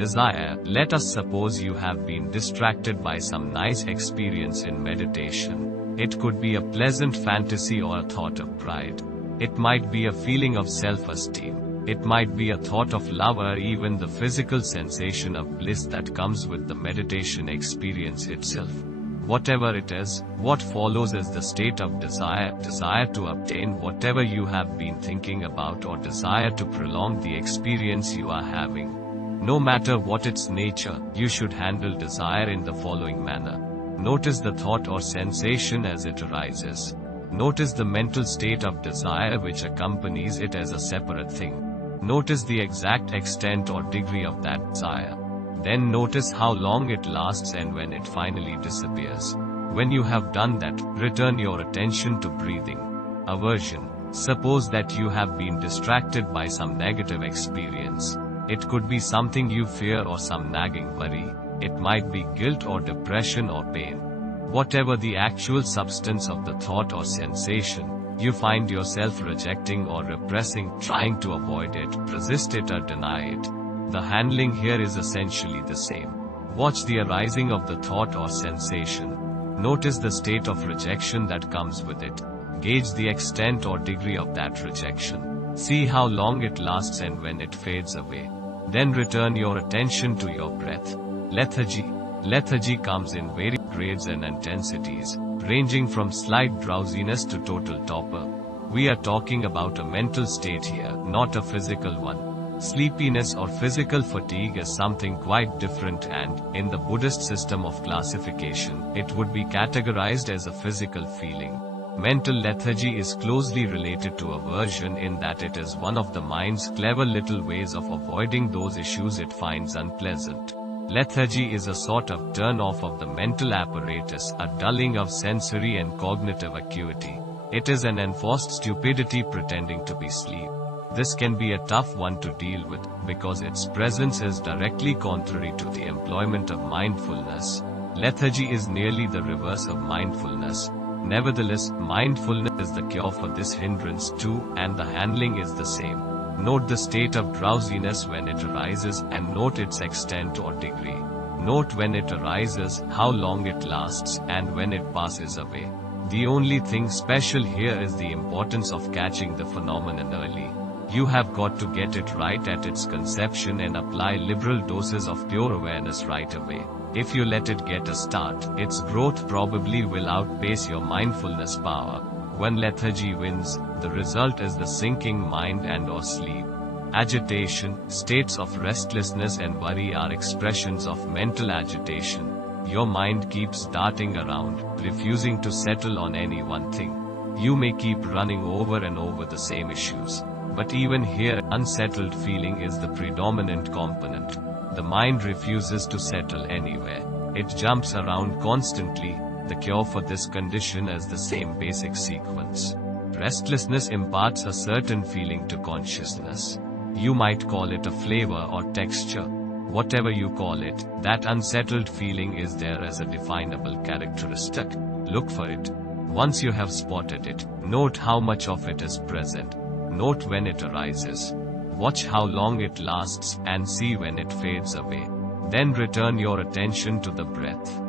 Desire. Let us suppose you have been distracted by some nice experience in meditation. It could be a pleasant fantasy or a thought of pride. It might be a feeling of self-esteem. It might be a thought of love, or even the physical sensation of bliss that comes with the meditation experience itself. Whatever it is, what follows is the state of desire, desire to obtain whatever you have been thinking about, or desire to prolong the experience you are having. No matter what its nature, you should handle desire in the following manner. Notice the thought or sensation as it arises. Notice the mental state of desire which accompanies it as a separate thing. Notice the exact extent or degree of that desire. Then notice how long it lasts and when it finally disappears. When you have done that, return your attention to breathing. Aversion. Suppose that you have been distracted by some negative experience. It could be something you fear or some nagging worry. It might be guilt or depression or pain. Whatever the actual substance of the thought or sensation, you find yourself rejecting or repressing, trying to avoid it, resist it or deny it. The handling here is essentially the same. Watch the arising of the thought or sensation. Notice the state of rejection that comes with it. Gauge the extent or degree of that rejection. See how long it lasts and when it fades away. Then return your attention to your breath. Lethargy. Lethargy comes in various grades and intensities, ranging from slight drowsiness to total torpor. We are talking about a mental state here, not a physical one. Sleepiness or physical fatigue is something quite different, and, in the Buddhist system of classification, it would be categorized as a physical feeling. Mental lethargy is closely related to aversion in that it is one of the mind's clever little ways of avoiding those issues it finds unpleasant. Lethargy is a sort of turn-off of the mental apparatus, a dulling of sensory and cognitive acuity. It is an enforced stupidity pretending to be sleep. This can be a tough one to deal with, because its presence is directly contrary to the employment of mindfulness. Lethargy is nearly the reverse of mindfulness. Nevertheless, mindfulness is the cure for this hindrance too, and the handling is the same. Note the state of drowsiness when it arises, and note its extent or degree. Note when it arises, how long it lasts, and when it passes away. The only thing special here is the importance of catching the phenomenon early. You have got to get it right at its conception and apply liberal doses of pure awareness right away. If you let it get a start, its growth probably will outpace your mindfulness power. When lethargy wins, the result is the sinking mind and/or sleep. Agitation, states of restlessness and worry are expressions of mental agitation. Your mind keeps darting around, refusing to settle on any one thing. You may keep running over and over the same issues. But even here, unsettled feeling is the predominant component. The mind refuses to settle anywhere. It jumps around constantly. The cure for this condition is the same basic sequence. Restlessness imparts a certain feeling to consciousness. You might call it a flavor or texture. Whatever you call it, that unsettled feeling is there as a definable characteristic. Look for it. Once you have spotted it, note how much of it is present. Note when it arises. Watch how long it lasts, and see when it fades away. Then return your attention to the breath.